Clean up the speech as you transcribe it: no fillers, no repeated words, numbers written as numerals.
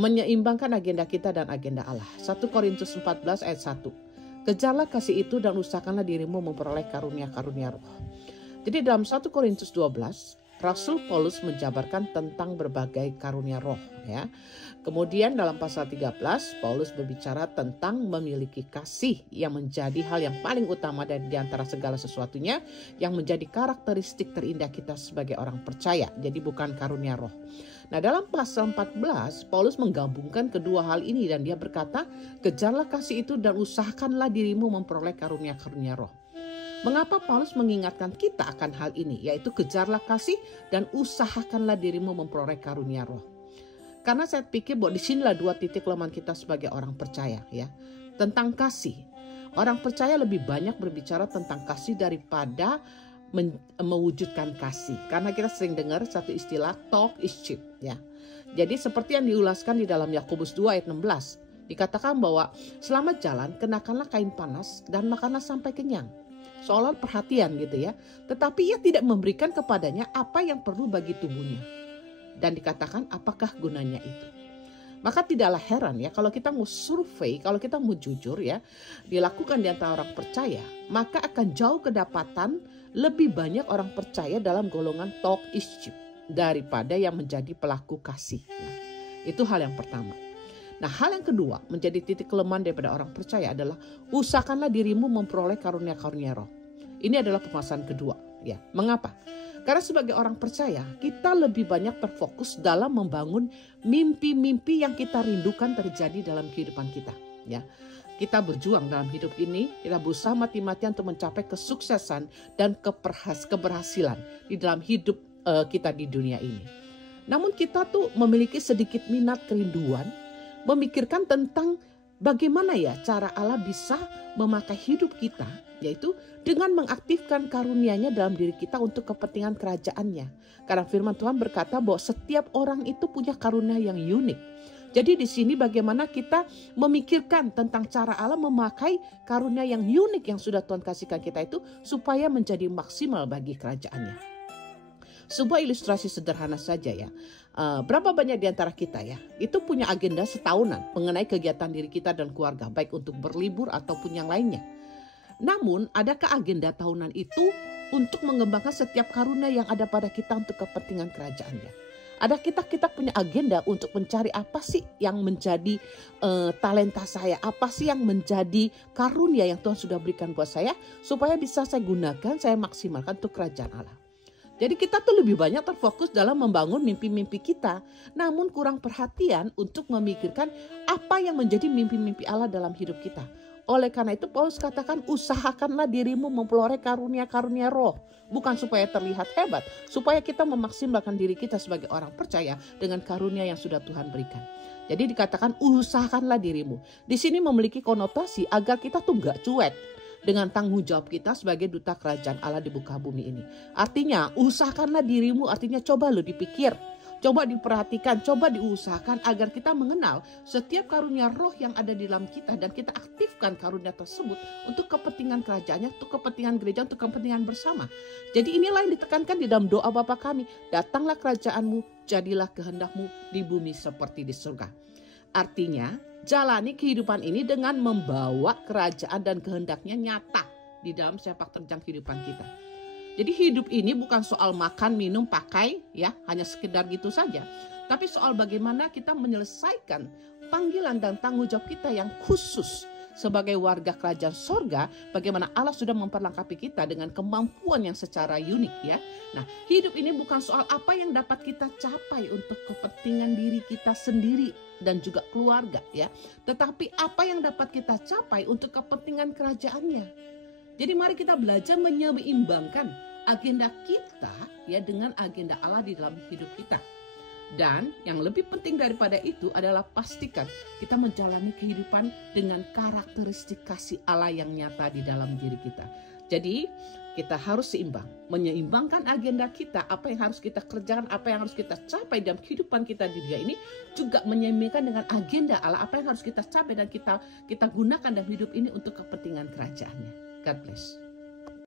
menyeimbangkan agenda kita dan agenda Allah. 1 Korintus 14 ayat 1. Kejarlah kasih itu dan usahakanlah dirimu memperoleh karunia-karunia roh. Jadi dalam 1 Korintus 12, Rasul Paulus menjabarkan tentang berbagai karunia roh ya. Kemudian dalam pasal 13, Paulus berbicara tentang memiliki kasih yang menjadi hal yang paling utama dari antara segala sesuatunya, yang menjadi karakteristik terindah kita sebagai orang percaya. Jadi bukan karunia roh. Nah, dalam pasal 14, Paulus menggabungkan kedua hal ini dan dia berkata, kejarlah kasih itu dan usahakanlah dirimu memperoleh karunia-karunia roh. Mengapa Paulus mengingatkan kita akan hal ini, yaitu kejarlah kasih dan usahakanlah dirimu memperoleh karunia roh. Karena saya pikir bahwa disinilah dua titik lemah kita sebagai orang percaya ya. Tentang kasih. Orang percaya lebih banyak berbicara tentang kasih daripada mewujudkan kasih. Karena kita sering dengar satu istilah talk is cheap ya. Jadi seperti yang diulaskan di dalam Yakobus 2 ayat 16. Dikatakan bahwa selama jalan kenakanlah kain panas dan makanlah sampai kenyang. Seolah perhatian gitu ya. Tetapi ia tidak memberikan kepadanya apa yang perlu bagi tubuhnya. Dan dikatakan apakah gunanya itu. Maka tidaklah heran ya kalau kita mau survei, kalau kita mau jujur ya, dilakukan di antara orang percaya, maka akan jauh kedapatan lebih banyak orang percaya dalam golongan talk is cheap daripada yang menjadi pelaku kasih. Nah, itu hal yang pertama. Nah, hal yang kedua menjadi titik kelemahan daripada orang percaya adalah usahakanlah dirimu memperoleh karunia-karunia roh. Ini adalah pembahasan kedua ya. Mengapa? Karena sebagai orang percaya, kita lebih banyak terfokus dalam membangun mimpi-mimpi yang kita rindukan terjadi dalam kehidupan kita. Ya, kita berjuang dalam hidup ini, kita berusaha mati-matian untuk mencapai kesuksesan dan keberhasilan di dalam hidup kita di dunia ini. Namun kita tuh memiliki sedikit minat kerinduan, memikirkan tentang bagaimana ya cara Allah bisa memakai hidup kita, yaitu dengan mengaktifkan karunia-Nya dalam diri kita untuk kepentingan kerajaan-Nya. Karena firman Tuhan berkata bahwa setiap orang itu punya karunia yang unik. Jadi di sini bagaimana kita memikirkan tentang cara Allah memakai karunia yang unik yang sudah Tuhan kasihkan kita itu supaya menjadi maksimal bagi kerajaan-Nya. Sebuah ilustrasi sederhana saja ya. Berapa banyak di antara kita ya, itu punya agenda setahunan mengenai kegiatan diri kita dan keluarga, baik untuk berlibur ataupun yang lainnya. Namun, adakah agenda tahunan itu untuk mengembangkan setiap karunia yang ada pada kita untuk kepentingan kerajaannya? Ada kita punya agenda untuk mencari apa sih yang menjadi talenta saya, apa sih yang menjadi karunia yang Tuhan sudah berikan buat saya, supaya bisa saya gunakan, saya maksimalkan untuk kerajaan Allah. Jadi kita tuh lebih banyak terfokus dalam membangun mimpi-mimpi kita. Namun kurang perhatian untuk memikirkan apa yang menjadi mimpi-mimpi Allah dalam hidup kita. Oleh karena itu Paulus katakan usahakanlah dirimu memperoleh karunia-karunia roh. Bukan supaya terlihat hebat. Supaya kita memaksimalkan diri kita sebagai orang percaya dengan karunia yang sudah Tuhan berikan. Jadi dikatakan usahakanlah dirimu. Di sini memiliki konotasi agar kita tuh gak cuek dengan tanggung jawab kita sebagai duta kerajaan Allah di muka bumi ini. Artinya usahakanlah dirimu, artinya coba lo dipikir, coba diperhatikan, coba diusahakan agar kita mengenal setiap karunia roh yang ada di dalam kita dan kita aktifkan karunia tersebut untuk kepentingan kerajaannya, untuk kepentingan gereja, untuk kepentingan bersama. Jadi inilah yang ditekankan di dalam doa Bapa kami, datanglah kerajaanmu, jadilah kehendakmu di bumi seperti di surga. Artinya jalani kehidupan ini dengan membawa kerajaan dan kehendaknya nyata di dalam sepak terjang kehidupan kita. Jadi hidup ini bukan soal makan, minum, pakai ya, hanya sekedar gitu saja. Tapi soal bagaimana kita menyelesaikan panggilan dan tanggung jawab kita yang khusus sebagai warga kerajaan sorga, bagaimana Allah sudah memperlengkapi kita dengan kemampuan yang secara unik ya. Nah, hidup ini bukan soal apa yang dapat kita capai untuk kepentingan diri kita sendiri dan juga keluarga ya, tetapi apa yang dapat kita capai untuk kepentingan kerajaannya. Jadi mari kita belajar menyeimbangkan agenda kita ya dengan agenda Allah di dalam hidup kita. Dan yang lebih penting daripada itu adalah pastikan kita menjalani kehidupan dengan karakteristik kasih Allah yang nyata di dalam diri kita. Jadi kita harus seimbang, menyeimbangkan agenda kita, apa yang harus kita kerjakan, apa yang harus kita capai dalam kehidupan kita di dunia ini, juga menyeimbangkan dengan agenda Allah, apa yang harus kita capai dan kita gunakan dalam hidup ini untuk kepentingan kerajaannya. God bless.